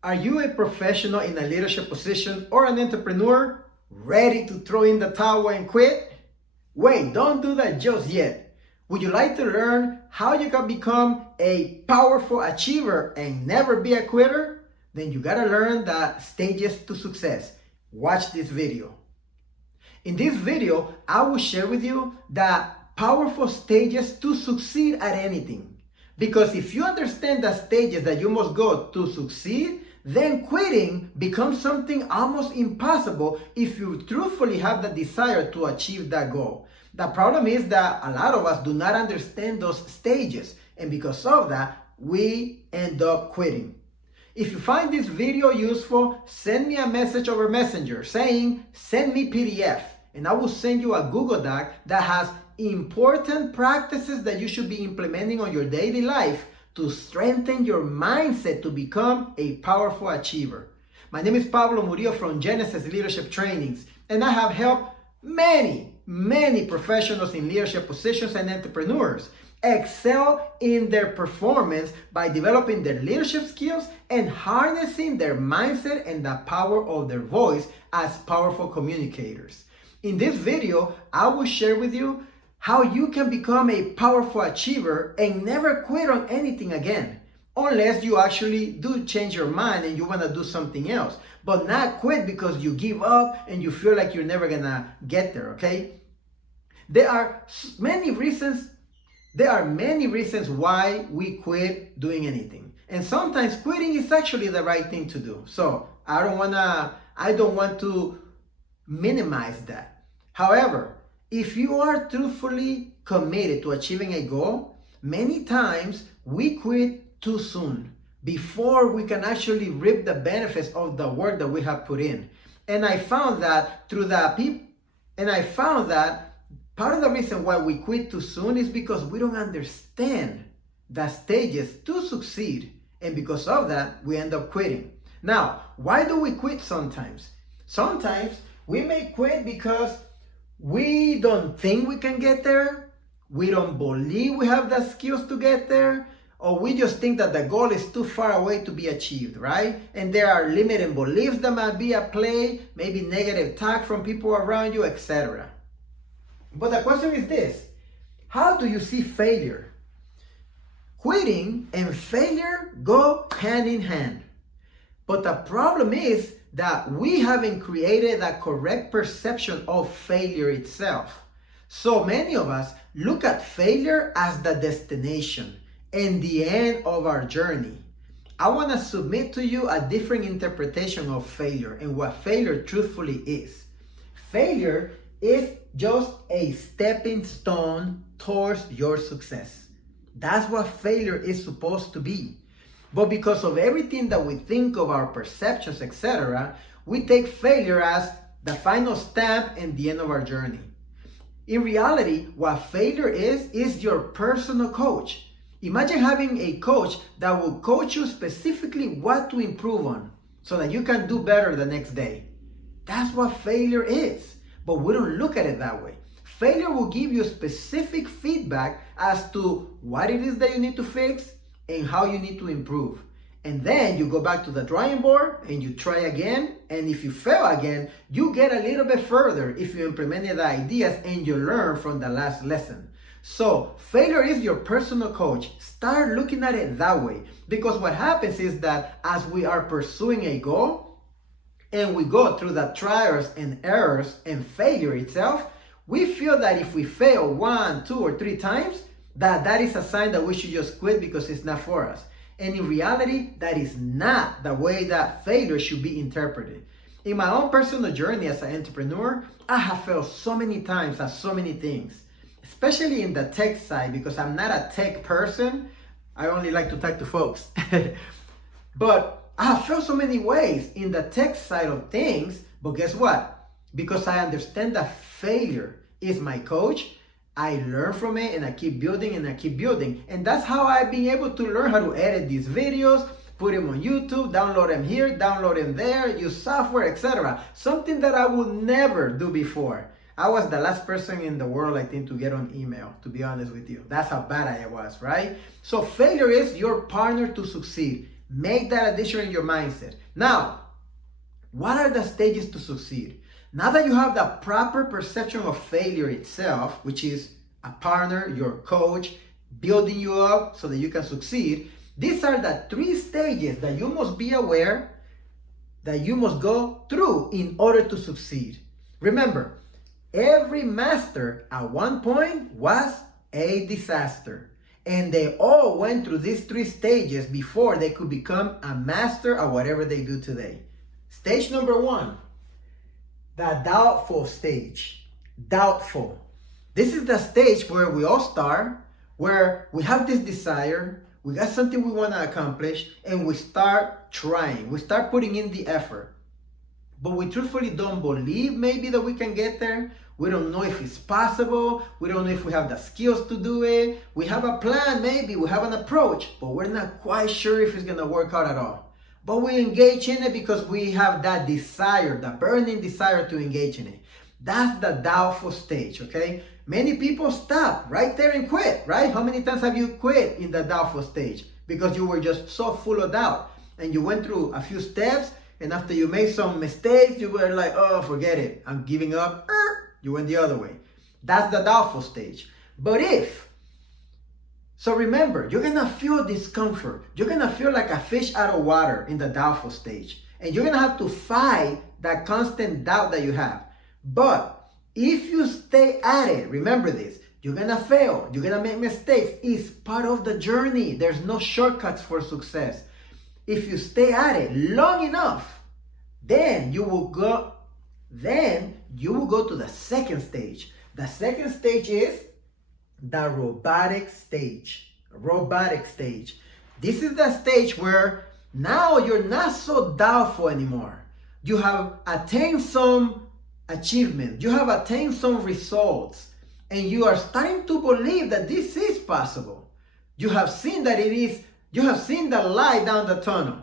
Are you a professional in a leadership position or an entrepreneur ready to throw in the towel and quit? Wait, don't do that just yet. Would you like to learn how you can become a powerful achiever and never be a quitter? Then you gotta learn the stages to success. Watch this video. In this video, I will share with you the powerful stages to succeed at anything. Because if you understand the stages that you must go to succeed, then quitting becomes something almost impossible if you truthfully have the desire to achieve that goal. The problem is that a lot of us do not understand those stages, and because of that, we end up quitting. If you find this video useful, send me a message over Messenger saying, send me PDF, and I will send you a Google Doc that has important practices that you should be implementing on your daily life to strengthen your mindset to become a powerful achiever. My name is Pablo Murillo from Genesis Leadership Trainings, and I have helped many professionals in leadership positions and entrepreneurs excel in their performance by developing their leadership skills and harnessing their mindset and the power of their voice as powerful communicators. In this video, I will share with you how you can become a powerful achiever and never quit on anything again, unless you actually do change your mind and you want to do something else, but not quit because you give up and you feel like you're never gonna get there. Okay, there are many reasons why we quit doing anything, and sometimes quitting is actually the right thing to do. So I don't want to minimize that. However, if you are truthfully committed to achieving a goal, many times we quit too soon before we can actually reap the benefits of the work that we have put in. And I found that part of the reason why we quit too soon is because we don't understand the stages to succeed. And because of that, we end up quitting. Now, why do we quit sometimes? Sometimes we may quit because we don't think we can get there, we don't believe we have the skills to get there, or we just think that the goal is too far away to be achieved, right? And there are limiting beliefs that might be at play, maybe negative talk from people around you, etc. But the question is this: how do you see failure? Quitting and failure go hand in hand. But the problem is that we haven't created a correct perception of failure itself. So many of us look at failure as the destination and the end of our journey. I want to submit to you a different interpretation of failure and what failure truthfully is. Failure is just a stepping stone towards your success. That's what failure is supposed to be. But because of everything that we think of, our perceptions, etc., we take failure as the final stamp and the end of our journey. In reality, what failure is your personal coach. Imagine having a coach that will coach you specifically what to improve on so that you can do better the next day. That's what failure is. But we don't look at it that way. Failure will give you specific feedback as to what it is that you need to fix and how you need to improve. And then you go back to the drawing board and you try again. And if you fail again, you get a little bit further if you implemented the ideas and you learn from the last lesson. So failure is your personal coach. Start looking at it that way. Because what happens is that as we are pursuing a goal and we go through the trials and errors and failure itself, we feel that if we fail 1, 2, or 3 times, that is a sign that we should just quit because it's not for us. And in reality, that is not the way that failure should be interpreted. In my own personal journey as an entrepreneur, I have failed so many times at so many things, especially in the tech side, because I'm not a tech person. I only like to talk to folks. But I have failed so many ways in the tech side of things. But guess what? Because I understand that failure is my coach, I learn from it and I keep building and I keep building. And that's how I've been able to learn how to edit these videos, put them on YouTube, download them here, download them there, use software, etc. Something that I would never do before. I was the last person in the world, I think, to get on email, to be honest with you. That's how bad I was, right? So failure is your partner to succeed. Make that addition in your mindset. Now, what are the stages to succeed? Now that you have the proper perception of failure itself, which is a partner, your coach, building you up so that you can succeed, these are the 3 stages that you must be aware that you must go through in order to succeed. Remember, every master at one point was a disaster. And they all went through these 3 stages before they could become a master at whatever they do today. Stage number 1, the doubtful stage. Doubtful. This is the stage where we all start, where we have this desire, we got something we want to accomplish, and we start trying. We start putting in the effort. But we truthfully don't believe maybe that we can get there. We don't know if it's possible. We don't know if we have the skills to do it. We have a plan maybe, we have an approach, but we're not quite sure if it's going to work out at all. But we engage in it because we have that desire, the burning desire to engage in it. That's the doubtful stage, okay? Many people stop right there and quit, right? How many times have you quit in the doubtful stage? Because you were just so full of doubt and you went through a few steps, and after you made some mistakes, you were like, oh, forget it, I'm giving up. You went the other way. That's the doubtful stage. But so remember, you're gonna feel discomfort. You're gonna feel like a fish out of water in the doubtful stage. And you're gonna have to fight that constant doubt that you have. But if you stay at it, remember this, you're gonna fail. You're gonna make mistakes. It's part of the journey. There's no shortcuts for success. If you stay at it long enough, then you will go to the second stage. The second stage is the robotic stage. Robotic stage. This is the stage where now you're not so doubtful anymore. You have attained some achievement. You have attained some results. And you are starting to believe that this is possible. You have seen that it is. You have seen the light down the tunnel.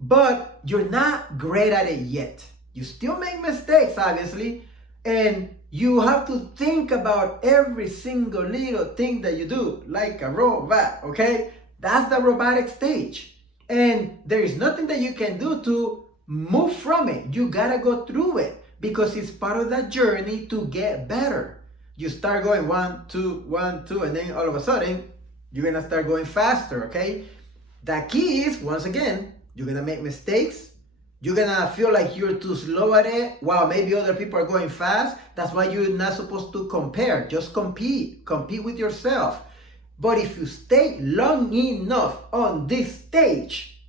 But you're not great at it yet. You still make mistakes, obviously, and you have to think about every single little thing that you do like a robot, okay? That's the robotic stage. And there is nothing that you can do to move from it. You gotta go through it because it's part of that journey to get better. You start going 1, 2, 1, 2, and then all of a sudden, you're gonna start going faster, okay? The key is, once again, you're gonna make mistakes. You're gonna feel like you're too slow at it while maybe other people are going fast. That's why you're not supposed to compare. Just compete. Compete with yourself. But if you stay long enough on this stage,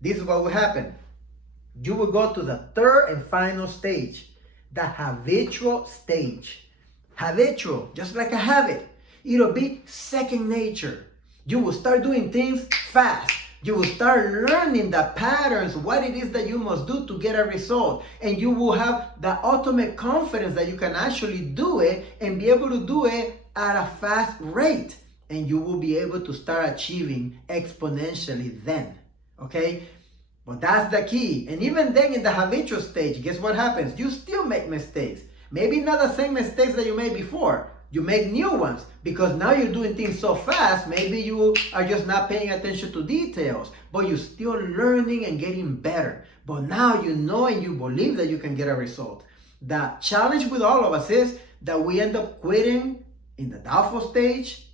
this is what will happen. You will go to the 3rd and final stage, the habitual stage. Habitual, just like a habit. It'll be second nature. You will start doing things fast. You will start learning the patterns, what it is that you must do to get a result. And you will have the ultimate confidence that you can actually do it and be able to do it at a fast rate. And you will be able to start achieving exponentially then. Okay? But that's the key. And even then in the habitual stage, guess what happens? You still make mistakes. Maybe not the same mistakes that you made before. You make new ones because now you're doing things so fast. Maybe you are just not paying attention to details, but you're still learning and getting better. But now you know and you believe that you can get a result. The challenge with all of us is that we end up quitting in the doubtful stage.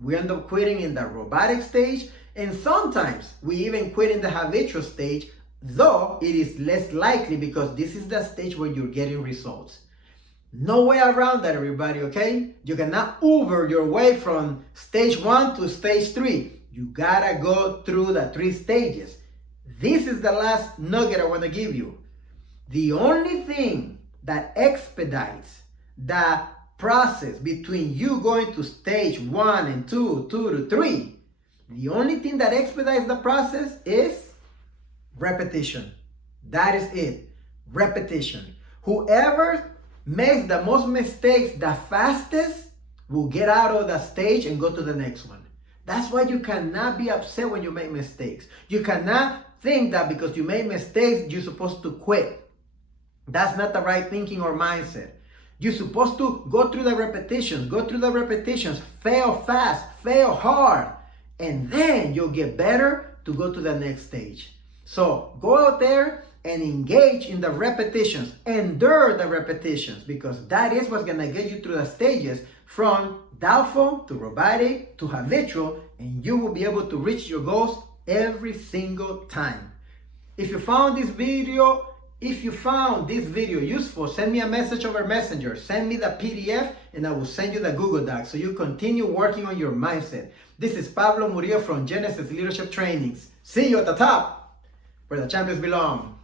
We end up quitting in the robotic stage. And sometimes we even quit in the habitual stage, though it is less likely because this is the stage where you're getting results. No way around that, everybody, okay? You cannot Uber your way from stage 1 to stage 3. You gotta go through the 3 stages. This is the last nugget I want to give you. The only thing that expedites the process between you going to stage 1 and 2, 2 to 3, the only thing that expedites the process is repetition. That is it. Repetition. Whoever makes the most mistakes the fastest will get out of the stage and go to the next one. That's why you cannot be upset when you make mistakes. You cannot think that because you made mistakes, you're supposed to quit. That's not the right thinking or mindset. You're supposed to go through the repetitions, fail fast, fail hard, and then you'll get better to go to the next stage. So go out there and engage in the repetitions, endure the repetitions, because that is what's gonna get you through the stages from doubtful to robotic to habitual, and you will be able to reach your goals every single time. If you found this video useful, send me a message over Messenger, send me the PDF, and I will send you the Google Doc so you continue working on your mindset. This is Pablo Murillo from Genesis Leadership Trainings. See you at the top, where the champions belong.